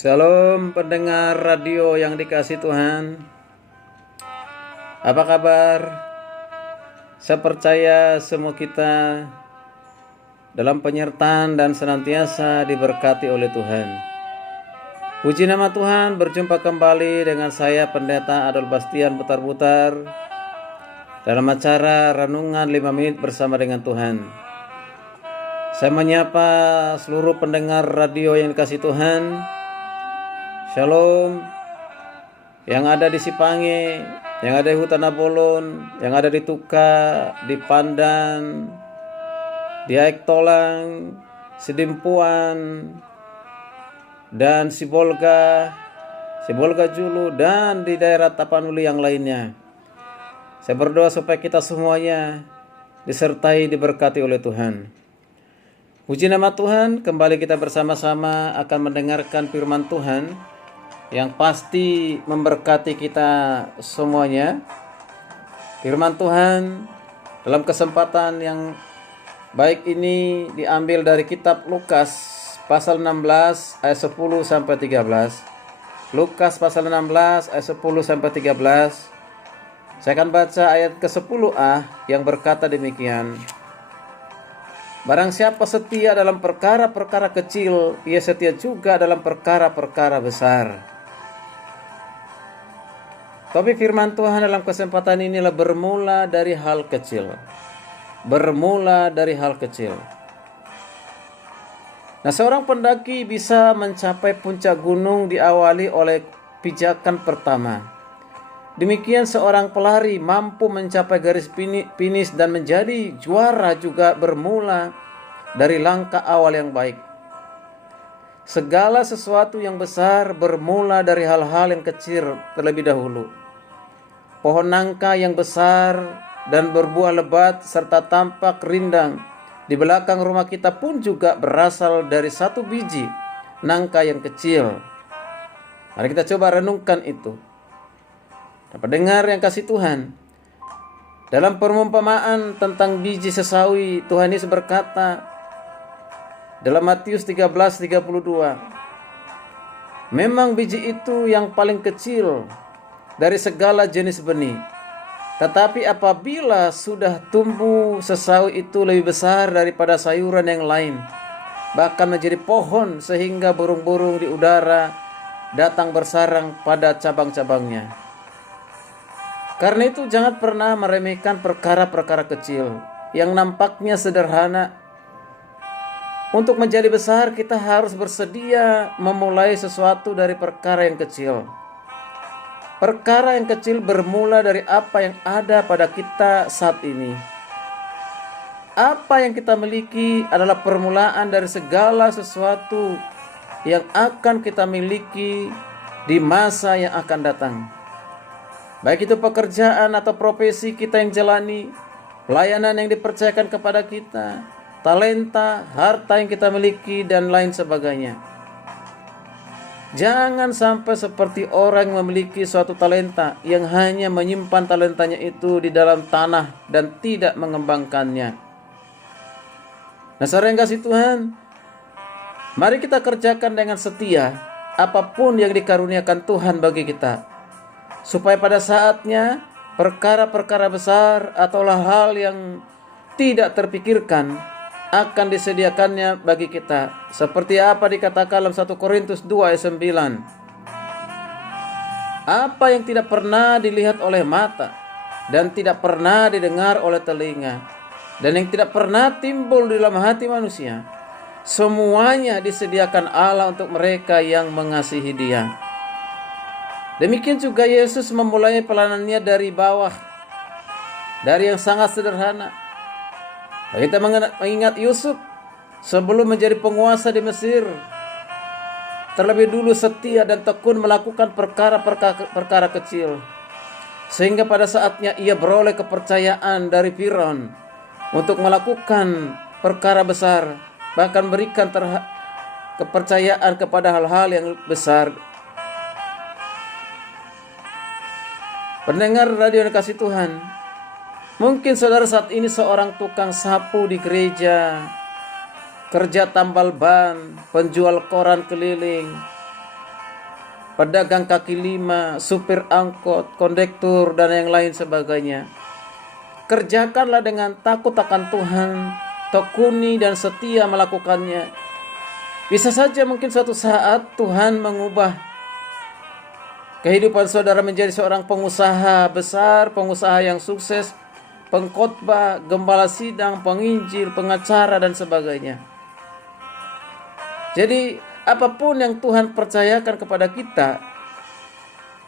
Shalom pendengar radio yang dikasih Tuhan. Apa kabar? Saya percaya semua kita dalam penyertaan dan senantiasa diberkati oleh Tuhan. Puji nama Tuhan, berjumpa kembali dengan saya Pendeta Adol Bastian Putar-Putar dalam acara Renungan 5 Menit bersama dengan Tuhan. Saya menyapa seluruh pendengar radio yang dikasih Tuhan. Shalom yang ada di Sipange, yang ada di Hutan Abolon, yang ada di Tuka, di Pandan, di Aektolang, Sidimpuan, dan Sibolga Julu, dan di daerah Tapanuli yang lainnya. Saya berdoa supaya kita semuanya disertai diberkati oleh Tuhan. Puji nama Tuhan, kembali kita bersama-sama akan mendengarkan firman Tuhan yang pasti memberkati kita semuanya. Firman Tuhan dalam kesempatan yang baik ini diambil dari kitab Lukas pasal 16 ayat 10 sampai 13. Lukas pasal 16 ayat 10 sampai 13. Saya akan baca ayat ke-10a yang berkata demikian. Barang siapa setia dalam perkara-perkara kecil, ia setia juga dalam perkara-perkara besar. Tapi firman Tuhan dalam kesempatan inilah bermula dari hal kecil. Bermula dari hal kecil. Nah, seorang pendaki bisa mencapai puncak gunung diawali oleh pijakan pertama. Demikian seorang pelari mampu mencapai garis finish dan menjadi juara juga bermula dari langkah awal yang baik. Segala sesuatu yang besar bermula dari hal-hal yang kecil terlebih dahulu. Pohon nangka yang besar dan berbuah lebat serta tampak rindang di belakang rumah kita pun juga berasal dari satu biji nangka yang kecil. Mari kita coba renungkan itu. Pendengar yang kasih Tuhan, dalam perumpamaan tentang biji sesawi, Tuhan Yesus berkata dalam Matius 13:32, memang biji itu yang paling kecil dari segala jenis benih. Tetapi apabila sudah tumbuh, sesawi itu lebih besar daripada sayuran yang lain, bahkan menjadi pohon sehingga burung-burung di udara datang bersarang pada cabang-cabangnya. Karena itu jangan pernah meremehkan perkara-perkara kecil yang nampaknya sederhana. Untuk menjadi besar kita harus bersedia memulai sesuatu dari perkara yang kecil. Perkara yang kecil bermula dari apa yang ada pada kita saat ini. Apa yang kita miliki adalah permulaan dari segala sesuatu yang akan kita miliki di masa yang akan datang. Baik itu pekerjaan atau profesi kita yang jalani, pelayanan yang dipercayakan kepada kita, talenta, harta yang kita miliki, dan lain sebagainya. Jangan sampai seperti orang yang memiliki suatu talenta yang hanya menyimpan talentanya itu di dalam tanah dan tidak mengembangkannya. Nah, saudara yang kasih Tuhan, mari kita kerjakan dengan setia apapun yang dikaruniakan Tuhan bagi kita, supaya pada saatnya perkara-perkara besar atau hal yang tidak terpikirkan akan disediakannya bagi kita. Seperti apa dikatakan dalam 1 Korintus 2 ayat 9. Apa yang tidak pernah dilihat oleh mata dan tidak pernah didengar oleh telinga dan yang tidak pernah timbul di dalam hati manusia, semuanya disediakan Allah untuk mereka yang mengasihi Dia. Demikian juga Yesus memulai pelanannya dari bawah, dari yang sangat sederhana. Kita mengingat Yusuf sebelum menjadi penguasa di Mesir, terlebih dulu setia dan tekun melakukan perkara-perkara kecil, sehingga pada saatnya ia beroleh kepercayaan dari Firaun untuk melakukan perkara besar, bahkan berikan kepercayaan kepada hal-hal yang besar. Pendengar radio yang kasih Tuhan, mungkin saudara saat ini seorang tukang sapu di gereja, kerja tambal ban, penjual koran keliling, pedagang kaki lima, supir angkot, kondektur, dan yang lain sebagainya. Kerjakanlah dengan takut akan Tuhan, tekuni dan setia melakukannya. Bisa saja mungkin suatu saat Tuhan mengubah kehidupan saudara menjadi seorang pengusaha besar, pengusaha yang sukses, pengkhotbah, gembala sidang, penginjil, pengacara, dan sebagainya. Jadi apapun yang Tuhan percayakan kepada kita,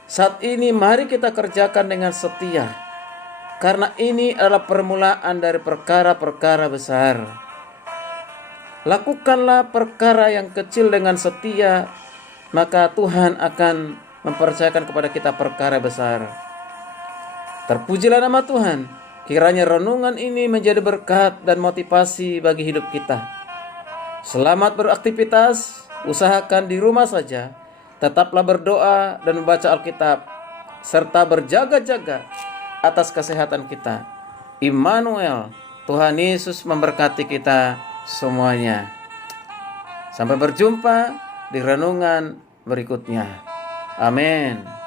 saat ini mari kita kerjakan dengan setia. Karena ini adalah permulaan dari perkara-perkara besar. Lakukanlah perkara yang kecil dengan setia, maka Tuhan akan mempercayakan kepada kita perkara besar. Terpujilah nama Tuhan. Kiranya renungan ini menjadi berkat dan motivasi bagi hidup kita. Selamat beraktivitas, usahakan di rumah saja. Tetaplah berdoa dan membaca Alkitab, serta berjaga-jaga atas kesehatan kita. Immanuel, Tuhan Yesus memberkati kita semuanya. Sampai berjumpa di renungan berikutnya. Amin.